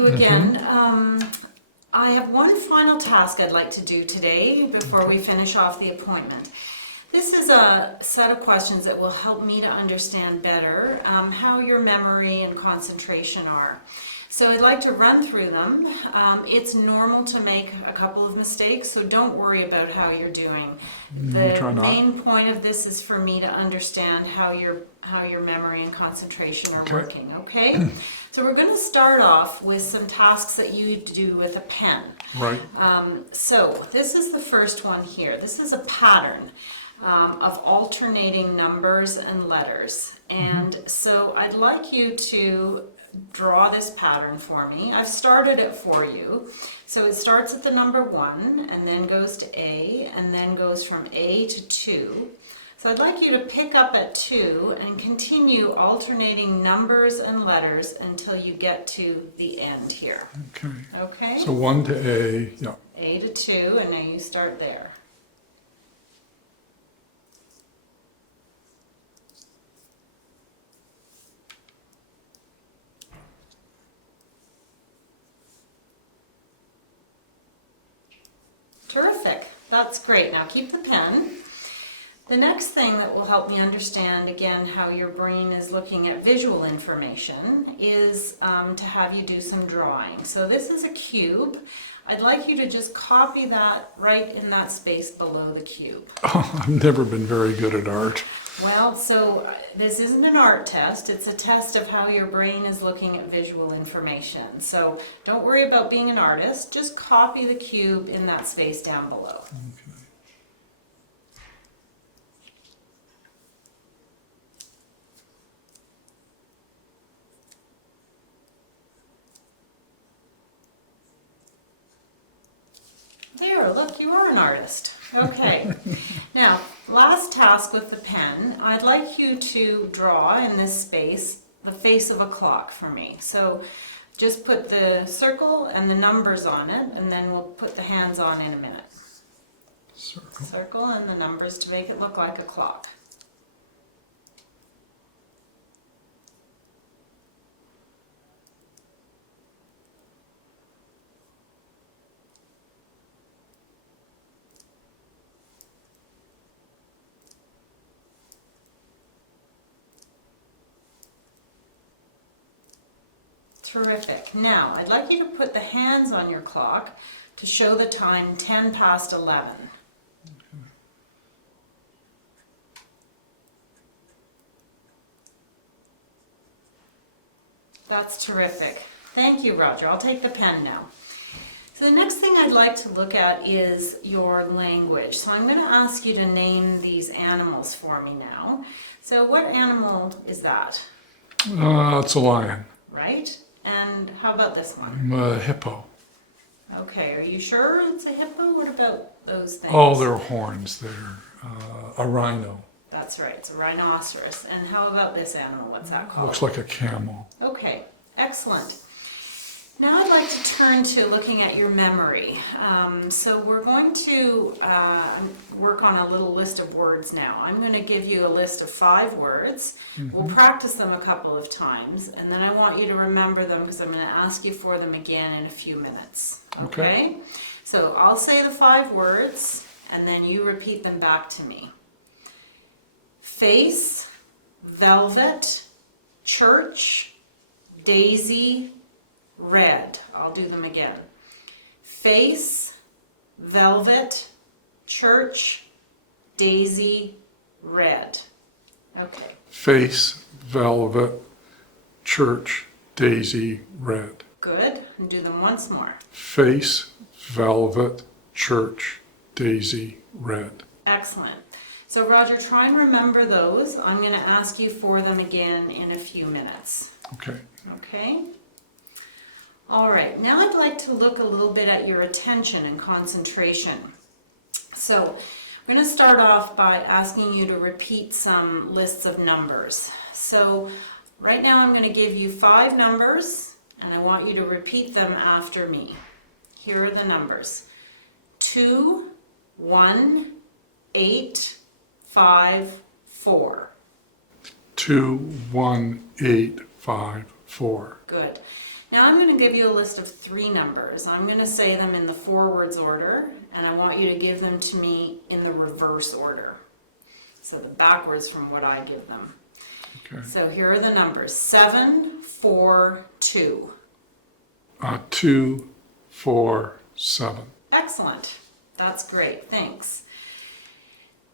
you again. I have one final task I'd like to do today before we finish off the appointment. This is a set of questions that will help me to understand better how your memory and concentration are. So I'd like to run through them. It's normal to make a couple of mistakes, so don't worry about how you're doing. The main point of this is for me to understand how your memory and concentration are working, okay? So we're going to start off with some tasks that you do with a pen. Right. So this is the first one here. This is a pattern of alternating numbers and letters. And so I'd like you to draw this pattern for me. I've started it for you. So it starts at the number 1 and then goes to A and then goes from A to 2. So I'd like you to pick up at 2 and continue alternating numbers and letters until you get to the end here. Okay. Okay? So 1 to A, yeah. A to 2, and now you start there. Terrific. That's great. Now keep the pen. The next thing that will help me understand, again, how your brain is looking at visual information is to have you do some drawing. So this is a cube. I'd like you to just copy that right in that space below the cube. Oh, I've never been very good at art. Well, so this isn't an art test. It's a test of how your brain is looking at visual information. So don't worry about being an artist. Just copy the cube in that space down below. Okay. There, look, you are an artist. Okay. Now, last task with the pen, I'd like you to draw in this space the face of a clock for me. So just put the circle and the numbers on it, and then we'll put the hands on in a minute. Circle and the numbers to make it look like a clock. Terrific. Now, I'd like you to put the hands on your clock to show the time 10 past 11. That's terrific. Thank you, Roger. I'll take the pen now. So the next thing I'd like to look at is your language. So I'm going to ask you to name these animals for me now. So what animal is that? It's a lion. Right? And how about this one? I'm a hippo. Okay, are you sure it's a hippo? What about those things? Oh, they're horns. They're a rhino. That's right, it's a rhinoceros. And how about this animal? What's that called? Looks like a camel. Okay, excellent. Now I'd like to turn to looking at your memory. So we're going to work on a little list of words now. I'm going to give you a list of 5 words. We'll practice them a couple of times, and then I want you to remember them because I'm going to ask you for them again in a few minutes. Okay? So I'll say the 5 words, and then you repeat them back to me. Face, velvet, church, daisy, red. I'll do them again. Face, velvet, church, daisy, red. Okay. Face, velvet, church, daisy, red. Good. And do them once more. Face, velvet, church, daisy, red. Excellent. So Roger, try and remember those. I'm going to ask you for them again in a few minutes. Okay. Okay? All right, now I'd like to look a little bit at your attention and concentration. So I'm going to start off by asking you to repeat some lists of numbers. So right now I'm going to give you 5 numbers, and I want you to repeat them after me. Here are the numbers. 2, 1, 8, 5, 4. 2, 1, 8, 5, 4. Good. Now Now I'm going to give you a list of 3 numbers. I'm going to say them in the forwards order, and I want you to give them to me in the reverse order. So the backwards from what I give them. Okay. So here are the numbers. 7, 4, 2. 2, 4, 7. Excellent. That's great. Thanks.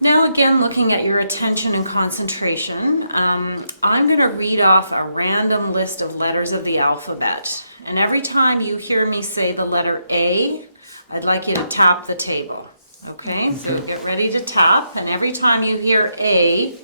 Now again, looking at your attention and concentration, I'm going to read off a random list of letters of the alphabet. And every time you hear me say the letter A, I'd like you to tap the table. Okay? So get ready to tap, and every time you hear A,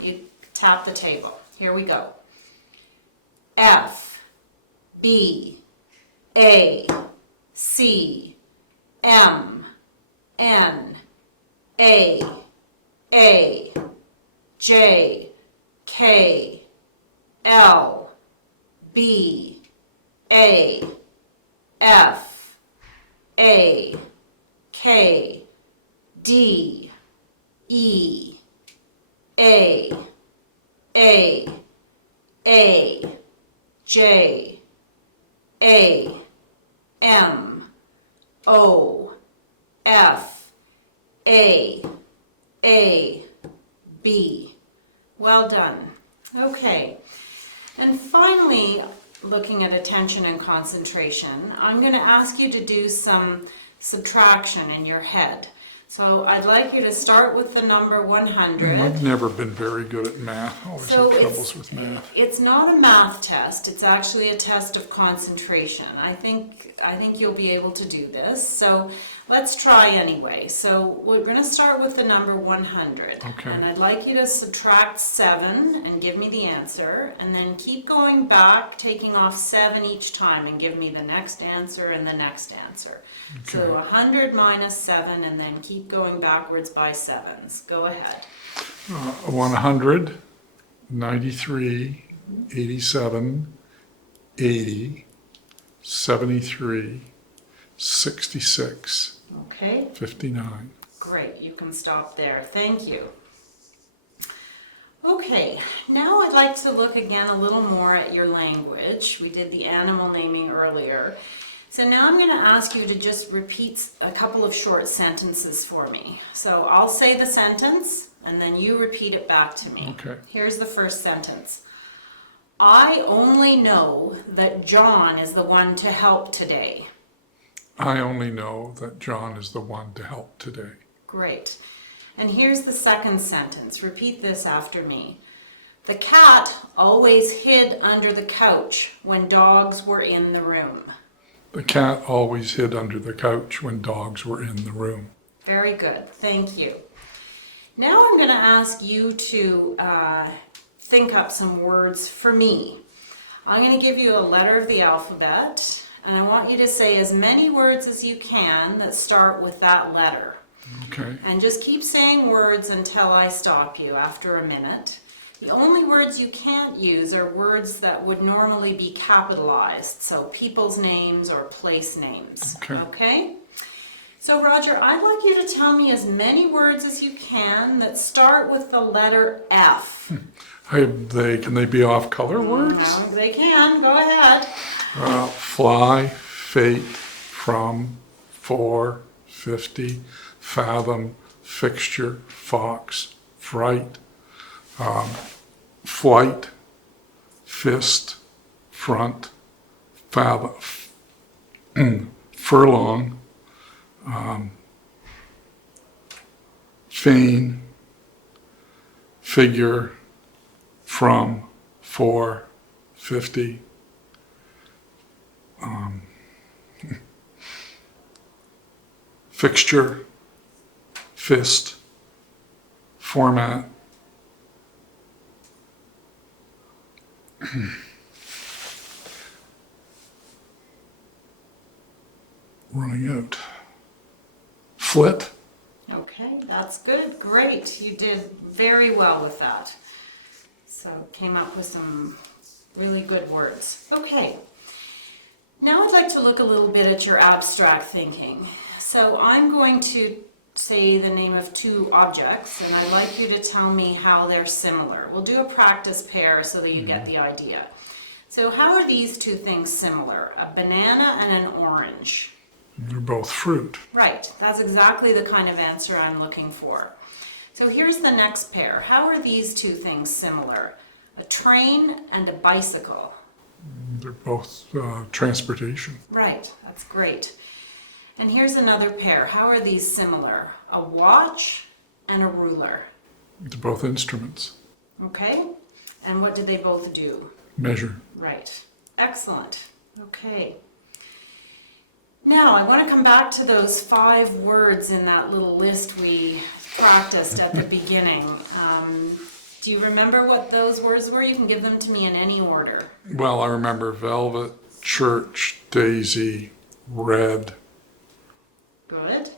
you tap the table. Here we go. F, B, A, C, M, N, A, J, K, L, B, A, F, A, K, D, E, A, J, A, M, O, F, A, B. Well done. Okay. And finally, looking at attention and concentration, I'm going to ask you to do some subtraction in your head. So I'd like you to start with the number 100. I've never been very good at math. I always have troubles with math. It's not a math test. It's actually a test of concentration. I think you'll be able to do this. So let's try anyway. So we're going to start with the number 100. Okay. And I'd like you to subtract 7 and give me the answer. And then keep going back, taking off 7 each time, and give me the next answer and the next answer. Okay. So 100 minus 7, and then keep going backwards by 7s. Go ahead. 100, 93, 87, 80, 73, 66, Okay. 59. Great, you can stop there. Thank you. Okay, now I'd like to look again a little more at your language. We did the animal naming earlier. So now I'm going to ask you to just repeat a couple of short sentences for me. So I'll say the sentence, and then you repeat it back to me. Okay. Here's the first sentence. I only know that John is the one to help today. I only know that John is the one to help today. Great. And here's the second sentence. Repeat this after me. The cat always hid under the couch when dogs were in the room. The cat always hid under the couch when dogs were in the room. Very good. Thank you. Now I'm going to ask you to think up some words for me. I'm going to give you a letter of the alphabet, and I want you to say as many words as you can that start with that letter. Okay. And just keep saying words until I stop you after a minute. The only words you can't use are words that would normally be capitalized, so people's names or place names. Okay? So Roger, I'd like you to tell me as many words as you can that start with the letter F. Can they be off color words? No, they can. Go ahead. Fly, fate, from, for, 50, fathom, fixture, fox, fright, flight, fist, front, fathom, furlong, feign, figure, from, for, 50, fixture, fist, format, running out, flit. Okay, that's good. Great. You did very well with that. So came up with some really good words. Okay. Now I'd like to look a little bit at your abstract thinking. So I'm going to say the name of 2 objects, and I'd like you to tell me how they're similar. We'll do a practice pair so that you get the idea. So how are these two things similar? A banana and an orange. They're both fruit. Right, that's exactly the kind of answer I'm looking for. So here's the next pair. How are these two things similar? A train and a bicycle. They're both transportation. Right, that's great. And here's another pair. How are these similar? A watch and a ruler. They're both instruments. Okay, and what do they both do? Measure. Right, excellent. Okay. Now, I want to come back to those 5 words in that little list we practiced at the beginning. Do you remember what those words were? You can give them to me in any order. Well, I remember velvet, church, daisy, red. Good.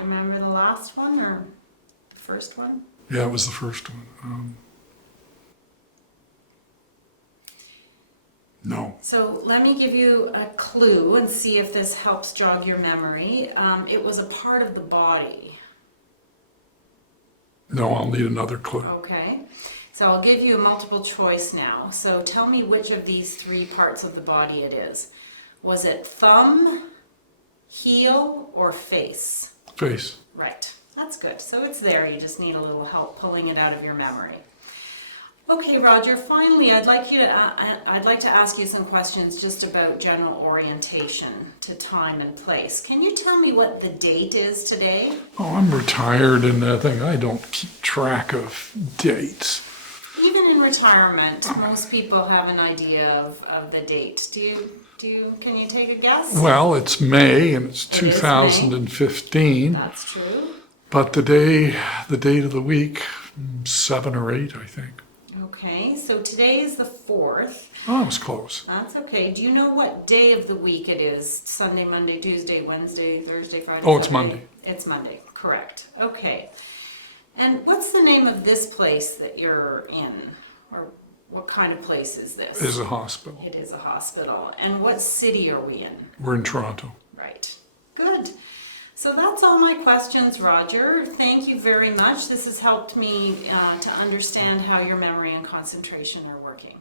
Remember the last one or the first one? Yeah, it was the first one. No. So let me give you a clue and see if this helps jog your memory. It was a part of the body. No, I'll need another clue. Okay. So I'll give you a multiple choice now. So tell me which of these 3 parts of the body it is. Was it thumb, heel, or face? Face. Right. That's good. So it's there. You just need a little help pulling it out of your memory. Okay, Roger, finally, I'd like to ask you some questions just about general orientation to time and place. Can you tell me what the date is today? Oh, I'm retired and I think I don't keep track of dates. Even in retirement, most people have an idea of the date. Can you take a guess? Well, it's May and it's It is May. 2015. That's true. But the date of the week, 7 or 8, I think. Okay, so today is the 4th. Oh, I was close. That's okay. Do you know what day of the week it is? Sunday, Monday, Tuesday, Wednesday, Thursday, Friday? Oh, it's Saturday? Monday. It's Monday, correct. Okay. And what's the name of this place that you're in? Or what kind of place is this? It is a hospital. It is a hospital. And what city are we in? We're in Toronto. Right. Good. So that's all my questions, Roger. Thank you very much. This has helped me to understand how your memory and concentration are working.